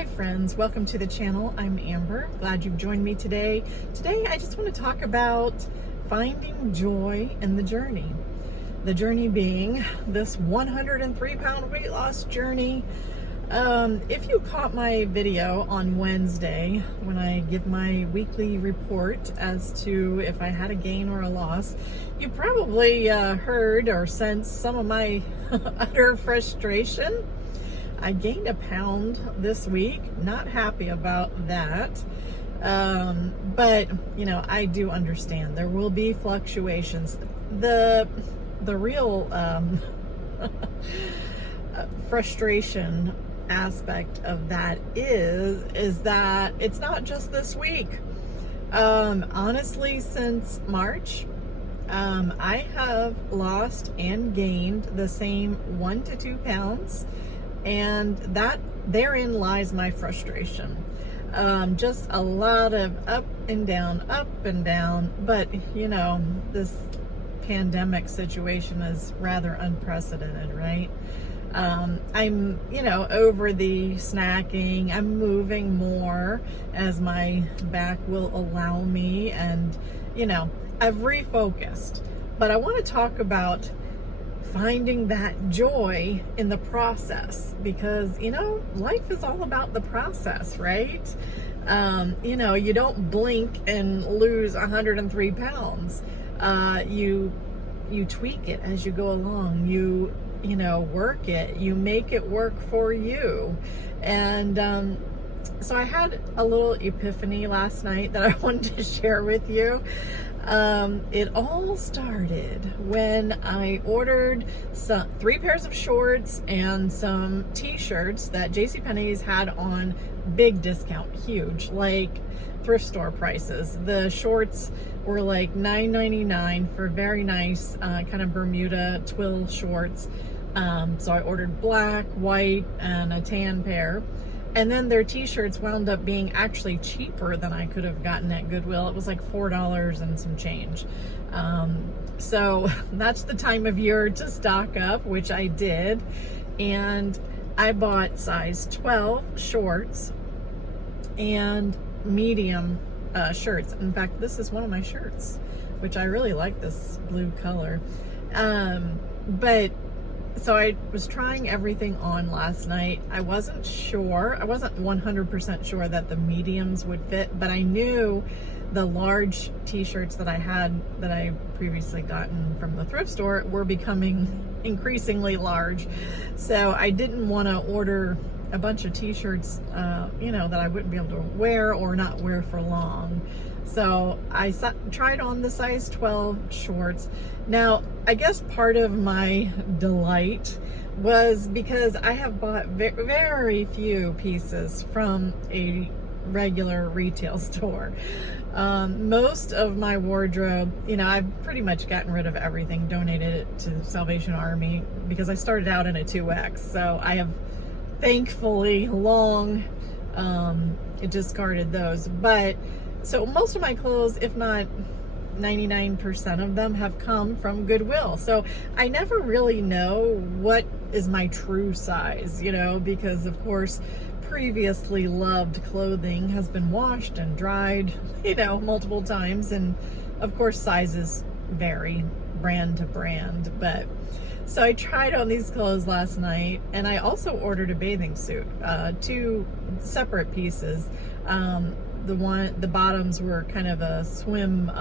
Hi friends, welcome to the channel. I'm Amber. Glad you've joined me today. Today I just want to talk about finding joy in the journey. The journey being this 103-pound weight loss journey. If you caught my video on Wednesday when I give my weekly report as to if I had a gain or a loss, you probably heard or sensed some of my utter frustration. I gained a pound this week, not happy about that. But you know, I do understand there will be fluctuations. The real frustration aspect of that is that it's not just this week. Honestly, since March, I have lost and gained the same 1 to 2 pounds. And that therein lies my frustration. Just a lot of up and down, but you know, this pandemic situation is rather unprecedented, right? I'm, you know, over the snacking. I'm moving more as my back will allow me, and you know, I've refocused. But I want to talk about finding that joy in the process, because you know, life is all about the process, right? You know, you don't blink and lose 103 pounds. You tweak it as you go along. You know, work it, you make it work for you. And so I had a little epiphany last night that I wanted to share with you. It all started when I ordered 3 pairs of shorts and some t-shirts that JCPenney's had on big discount, huge, like thrift store prices. The shorts were like $9.99 for very nice kind of Bermuda twill shorts. So I ordered black, white, and a tan pair. And then their t-shirts wound up being actually cheaper than I could have gotten at Goodwill. It was like $4 and some change. So that's the time of year to stock up, which I did. And I bought size 12 shorts and medium shirts. In fact, this is one of my shirts, which I really like, this blue color. So I was trying everything on last night. I wasn't 100% sure that the mediums would fit, but I knew the large t-shirts that I had, that I previously gotten from the thrift store, were becoming increasingly large. So I didn't want to order a bunch of t-shirts, you know, that I wouldn't be able to wear or not wear for long. So I tried on the size 12 shorts. Now, I guess part of my delight was because I have bought very few pieces from a regular retail store. Most of my wardrobe, you know, I've pretty much gotten rid of everything, donated it to the Salvation Army, because I started out in a 2X. So I have thankfully long discarded those. But so most of my clothes, if not 99% of them, have come from Goodwill. So I never really know what is my true size, you know, because of course previously loved clothing has been washed and dried, you know, multiple times. And of course sizes vary brand to brand. But so I tried on these clothes last night, and I also ordered a bathing suit, 2 separate pieces. The bottoms were kind of a swim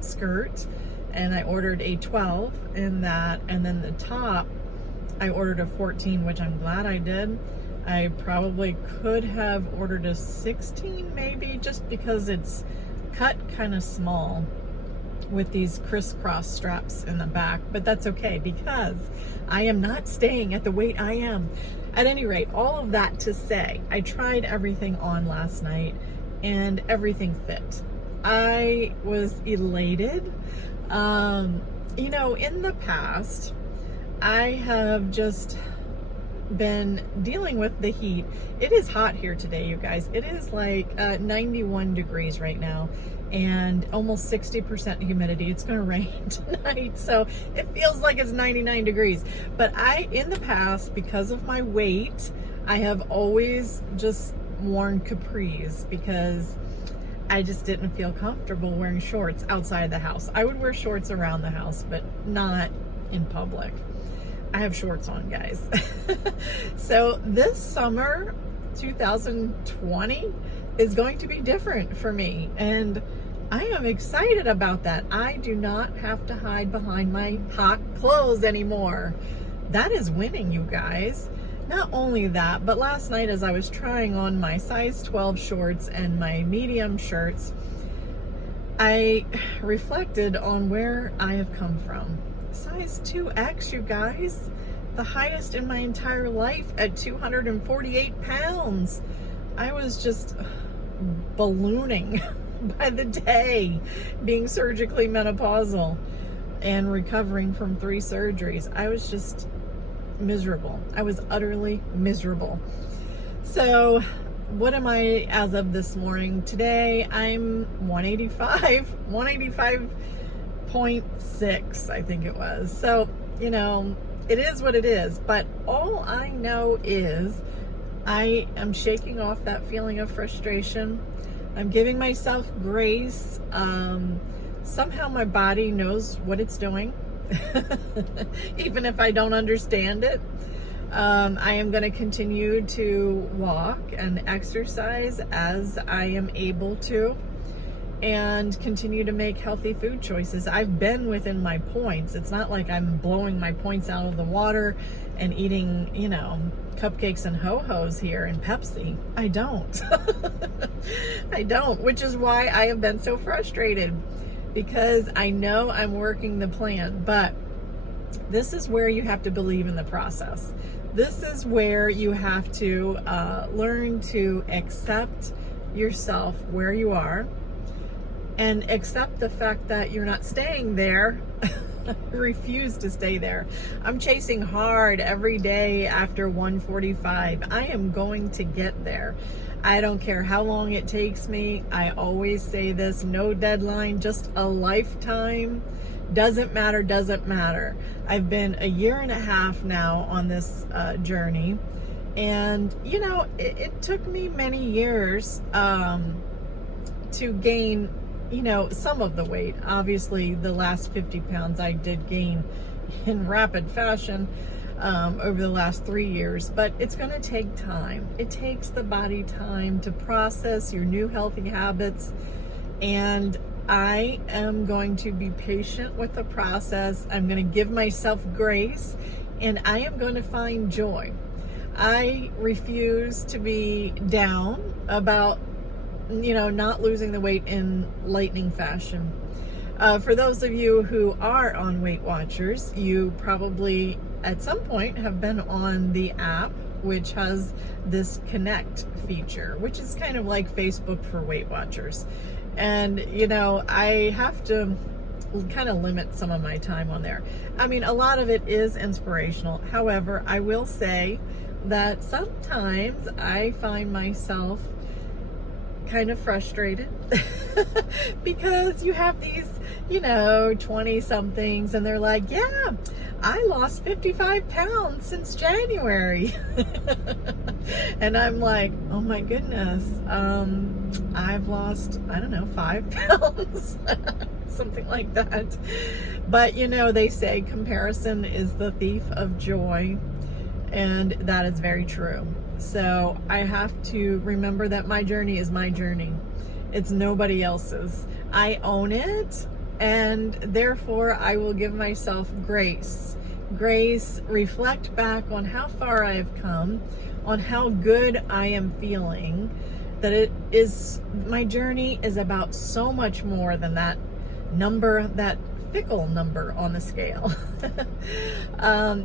skirt, and I ordered a 12 in that, and then the top I ordered a 14, which I'm glad I did. I probably could have ordered a 16 maybe, just because it's cut kind of small with these crisscross straps in the back, but that's okay because I am not staying at the weight I am. At any rate, all of that to say, I tried everything on last night and everything fit. I was elated. You know, in the past, I have just been dealing with the heat. It is hot here today, you guys. It is like 91 degrees right now and almost 60% humidity. It's gonna rain tonight, so it feels like it's 99 degrees. But in the past, because of my weight, I have always just worn capris because I just didn't feel comfortable wearing shorts outside the house. I would wear shorts around the house, but not in public. I have shorts on, guys. So this summer, 2020, is going to be different for me, and I am excited about that. I do not have to hide behind my hot clothes anymore. That is winning, you guys. Not only that, but last night as I was trying on my size 12 shorts and my medium shirts, I reflected on where I have come from. Size 2X, you guys. The highest in my entire life at 248 pounds. I was just ballooning by the day, being surgically menopausal and recovering from 3 surgeries. I was just miserable. I was utterly miserable. So what am I as of this morning? Today I'm 185.6, I think it was. So, you know, it is what it is. But all I know is I am shaking off that feeling of frustration. I'm giving myself grace. Somehow my body knows what it's doing. Even if I don't understand it. I am going to continue to walk and exercise as I am able to, and continue to make healthy food choices. I've been within my points. It's not like I'm blowing my points out of the water and eating, you know, cupcakes and ho-hos here and Pepsi. I don't. I don't, which is why I have been so frustrated, because I know I'm working the plan. But this is where you have to believe in the process. This is where you have to learn to accept yourself where you are, and accept the fact that you're not staying there. Refuse to stay there. I'm chasing hard every day after 145. I am going to get there. I don't care how long it takes me. I always say this: no deadline, just a lifetime. Doesn't matter, doesn't matter. I've been 1.5 years now on this journey. And, you know, it took me many years to gain, you know, some of the weight. Obviously, the last 50 pounds I did gain in rapid fashion over the last 3 years. But it's going to take time. It takes the body time to process your new healthy habits. And I am going to be patient with the process. I'm going to give myself grace, and I am going to find joy. I refuse to be down about, you know, not losing the weight in lightning fashion. For those of you who are on Weight Watchers, you probably at some point have been on the app, which has this connect feature, which is kind of like Facebook for Weight Watchers. And, you know, I have to kind of limit some of my time on there. I mean, a lot of it is inspirational. However, I will say that sometimes I find myself kind of frustrated because you have these, you know, 20-somethings, and they're like, yeah, I lost 55 pounds since January. And I'm like, oh my goodness, I've lost, I don't know, 5 pounds, something like that. But, you know, they say comparison is the thief of joy, and that is very true. So I have to remember that my journey is my journey. It's nobody else's. I own it, and therefore I will give myself grace. Grace, reflect back on how far I have come, on how good I am feeling, that it is, my journey is about so much more than that number, that fickle number on the scale.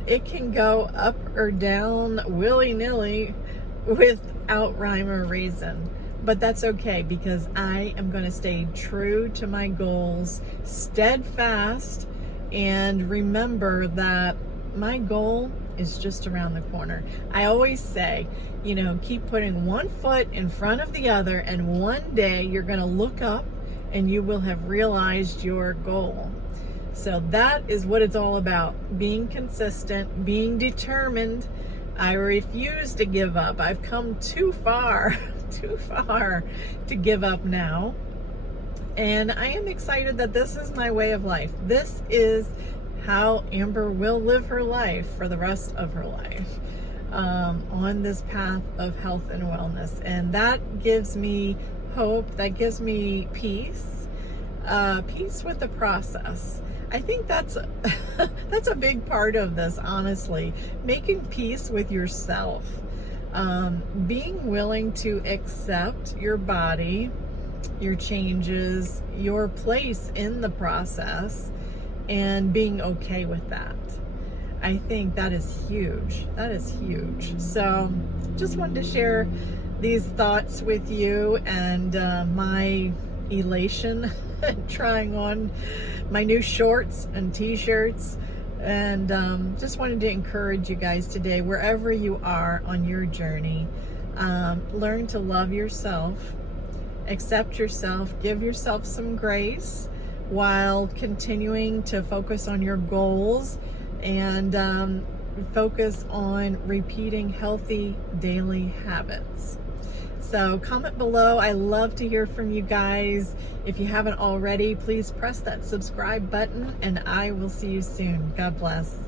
It can go up or down willy-nilly without rhyme or reason. But that's okay, because I am going to stay true to my goals, steadfast, and remember that my goal is just around the corner. I always say, you know, keep putting one foot in front of the other, and one day you're going to look up and you will have realized your goal. So that is what it's all about: being consistent, being determined. I refuse to give up. I've come too far too far to give up now. And I am excited that this is my way of life. This is how Amber will live her life for the rest of her life, on this path of health and wellness. And that gives me hope, that gives me peace, peace with the process. I think that's a big part of this, honestly, making peace with yourself, being willing to accept your body, your changes, your place in the process, and being okay with that. I think that is huge. That is huge. So just wanted to share these thoughts with you, and my elation trying on my new shorts and t-shirts, and just wanted to encourage you guys today, wherever you are on your journey, learn to love yourself, accept yourself, give yourself some grace while continuing to focus on your goals, and focus on repeating healthy daily habits. So comment below. I love to hear from you guys. If you haven't already, please press that subscribe button, and I will see you soon. God bless.